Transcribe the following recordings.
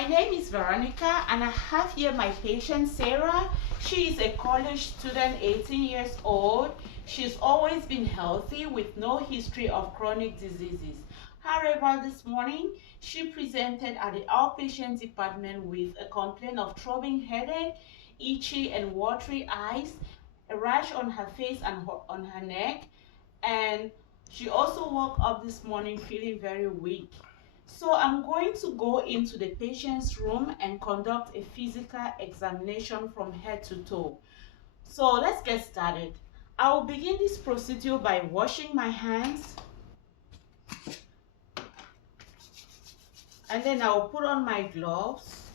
My name is Veronica and I have here my patient Sarah. She is a college student, 18 years old. She's always been healthy with no history of chronic diseases. However, this morning she presented at the outpatient department with a complaint of throbbing headache, itchy and watery eyes, a rash on her face and on her neck, and she also woke up this morning feeling very weak. So I'm going to go into the patient's room and conduct a physical examination from head to toe. So let's get started. I will begin this procedure by washing my hands, and then I will put on my gloves,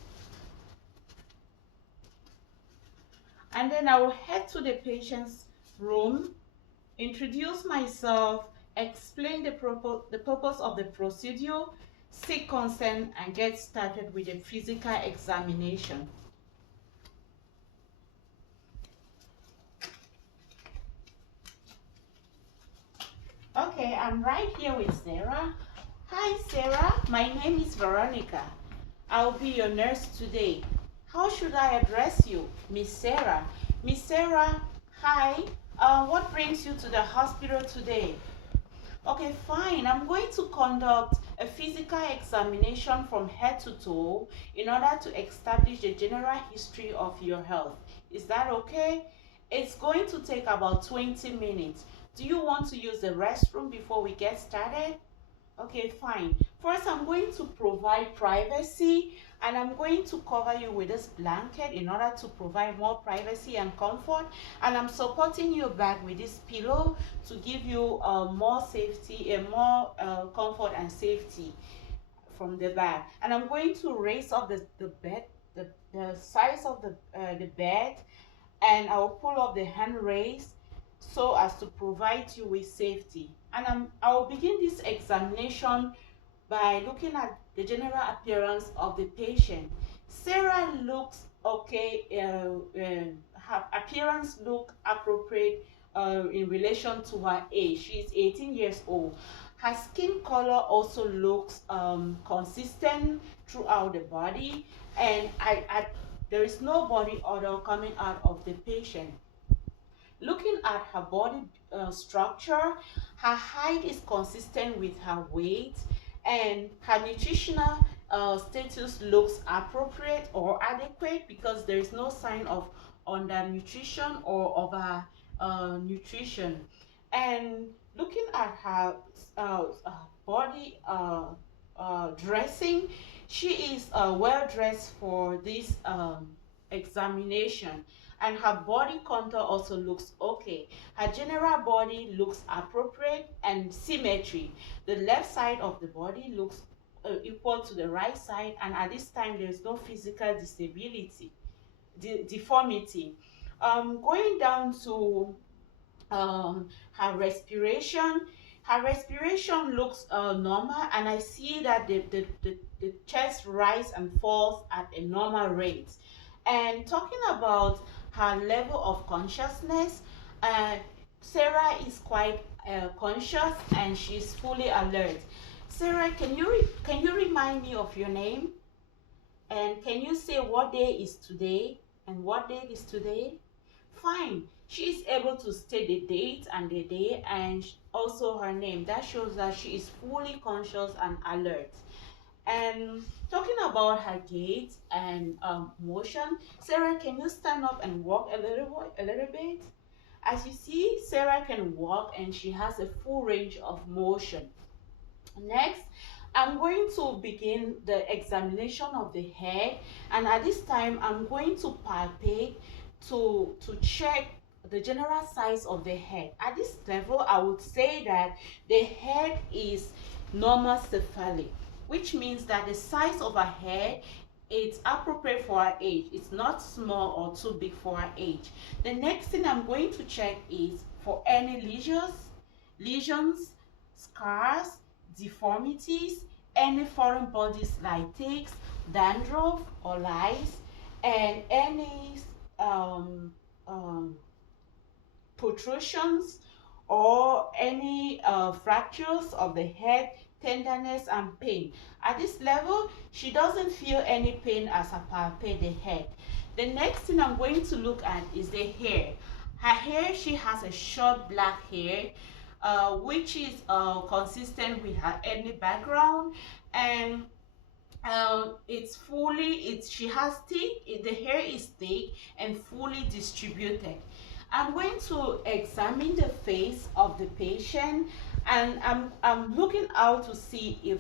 and then I will head to the patient's room, introduce myself, explain the purpose of the procedure, seek consent, and get started with a physical examination. Okay, I'm right here with Sarah. Hi Sarah, my name is Veronica. I'll be your nurse today. How should I address you? Miss Sarah. Miss Sarah, hi. What brings you to the hospital today? Okay, fine. I'm going to conduct a physical examination from head to toe in order to establish the general history of your health. Is that okay? It's going to take about 20 minutes. Do you want to use the restroom before we get started? Okay, fine. First, I'm going to provide privacy, and I'm going to cover you with this blanket in order to provide more privacy and comfort. And I'm supporting your back with this pillow to give you more safety, more comfort and safety from the back. And I'm going to raise up the bed, the size of the bed, and I'll pull up the hand raise so as to provide you with safety. And I'll begin this examination by looking at the general appearance of the patient. Sarah looks okay, her appearance look appropriate in relation to her age. She's 18 years old. Her skin color also looks consistent throughout the body, and there is no body odor coming out of the patient. Looking at her body structure, her height is consistent with her weight, and her nutritional status looks appropriate or adequate because there is no sign of undernutrition or over nutrition. And looking at her body dressing, she is well dressed for this examination, and her body contour also looks okay. Her general body looks appropriate and symmetry. The left side of the body looks equal to the right side, and at this time there is no physical disability, deformity. Going down to her respiration. Her respiration looks normal, and I see that the chest rise and falls at a normal rate. And talking about her level of consciousness, uh, Sarah is quite conscious and she's fully alert. Sarah, can you remind me of your name? And can you say what day is today and what date is today? Fine. She is able to state the date and the day and also her name. That shows that she is fully conscious and alert. And talking about her gait and motion, Sarah, can you stand up and walk a little bit? As you see, Sarah can walk and she has a full range of motion. Next, I'm going to begin the examination of the head, and at this time, I'm going to palpate to check the general size of the head. At this level, I would say that the head is normal cephalic, which means that the size of her head it's appropriate for her age. It's not small or too big for her age. The next thing I'm going to check is for any lesions, scars, deformities, any foreign bodies like ticks, dandruff, or lice, and any um, um, protrusions or any fractures of the head tenderness and pain. At this level, she doesn't feel any pain as I palpate the head. The next thing I'm going to look at is the hair. Her hair, she has a short black hair, which is consistent with her ethnic background, and she has thick, the hair is thick and fully distributed. I'm going to examine the face of the patient, and I'm looking out to see if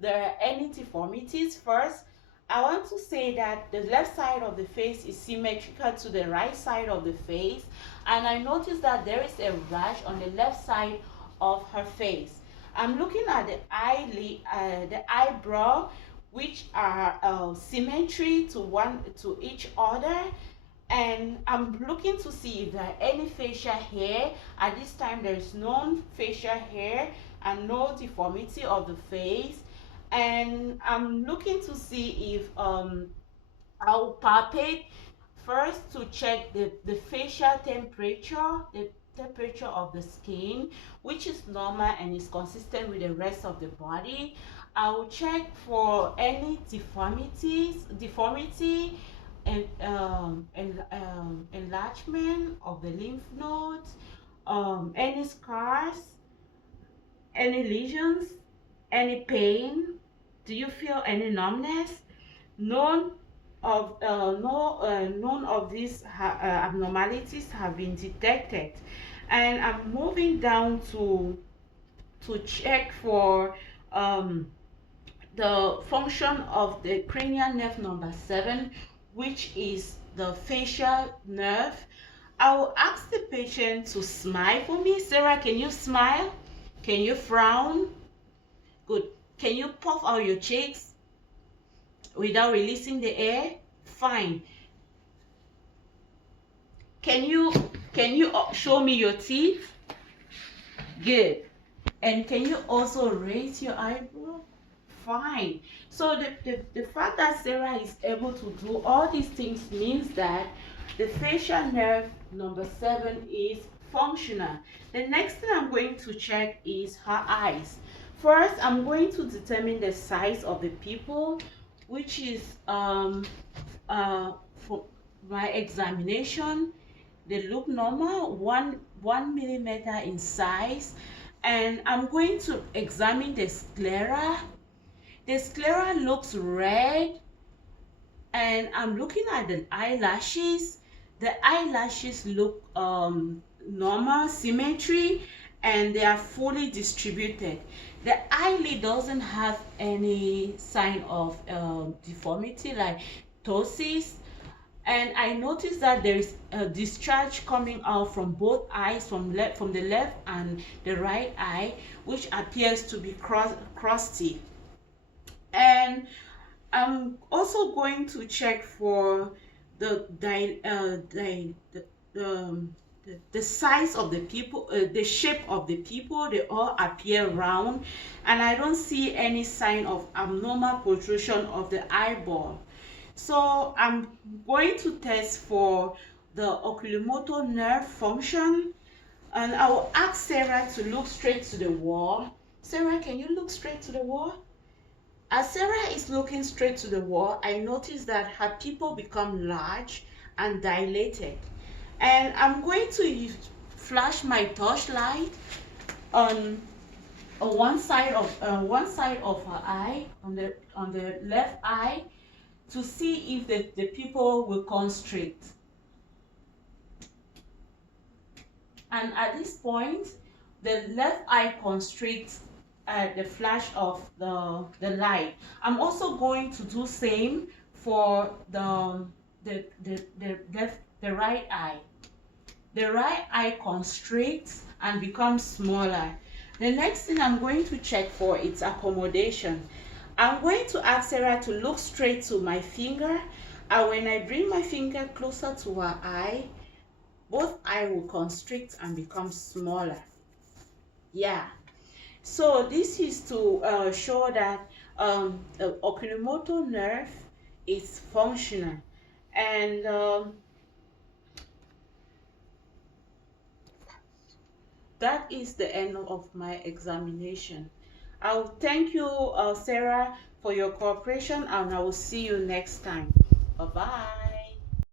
there are any deformities. First, I want to say that the left side of the face is symmetrical to the right side of the face, and I notice that there is a rash on the left side of her face. I'm looking at the eyelid, the eyebrow, which are symmetry to each other, and I'm looking to see if there are any facial hair. At this time, there is no facial hair and no deformity of the face. And I'm looking to see if I'll palpate first to check the facial temperature, the temperature of the skin, which is normal and is consistent with the rest of the body. I will check for any deformity and enlargement of the lymph nodes, any scars, any lesions, any pain. Do you feel any numbness? None none of these abnormalities have been detected. And I'm moving down to check for the function of the cranial nerve number 7, which is the facial nerve. I will ask the patient to smile for me. Sarah, can you smile? Can you frown? Good. Can you puff out your cheeks without releasing the air? Fine. Can you show me your teeth? Good. And can you also raise your eyebrow? Fine. So the fact that Sarah is able to do all these things means that the facial nerve number 7 is functional. The next thing I'm going to check is her eyes. First, I'm going to determine the size of the pupil, which is for my examination. They look normal, one millimeter in size, and I'm going to examine the sclera. The sclera looks red, and I'm looking at the eyelashes. The eyelashes look normal, symmetry, and they are fully distributed. The eyelid doesn't have any sign of deformity like ptosis. And I noticed that there is a discharge coming out from both eyes, from the left and the right eye, which appears to be crusty. And I'm also going to check for the size of the pupil, the shape of the pupil. They all appear round, and I don't see any sign of abnormal protrusion of the eyeball. So I'm going to test for the oculomotor nerve function, and I will ask Sarah to look straight to the wall. Sarah, can you look straight to the wall? As Sarah is looking straight to the wall, I notice that her pupil become large and dilated. And I'm going to flash my torchlight on one side of her eye, on the left eye, to see if the pupil will constrict. And at this point, the left eye constricts at the flash of the light. I'm also going to do same for the right eye. The right eye constricts and becomes smaller. The next thing I'm going to check for is accommodation. I'm going to ask Sarah to look straight to my finger, and when I bring my finger closer to her eye, both eyes will constrict and become smaller. Yeah. So this is to show that the oculomotor nerve is functional. And that is the end of my examination. I'll thank you, Sarah, for your cooperation, and I will see you next time. Bye bye.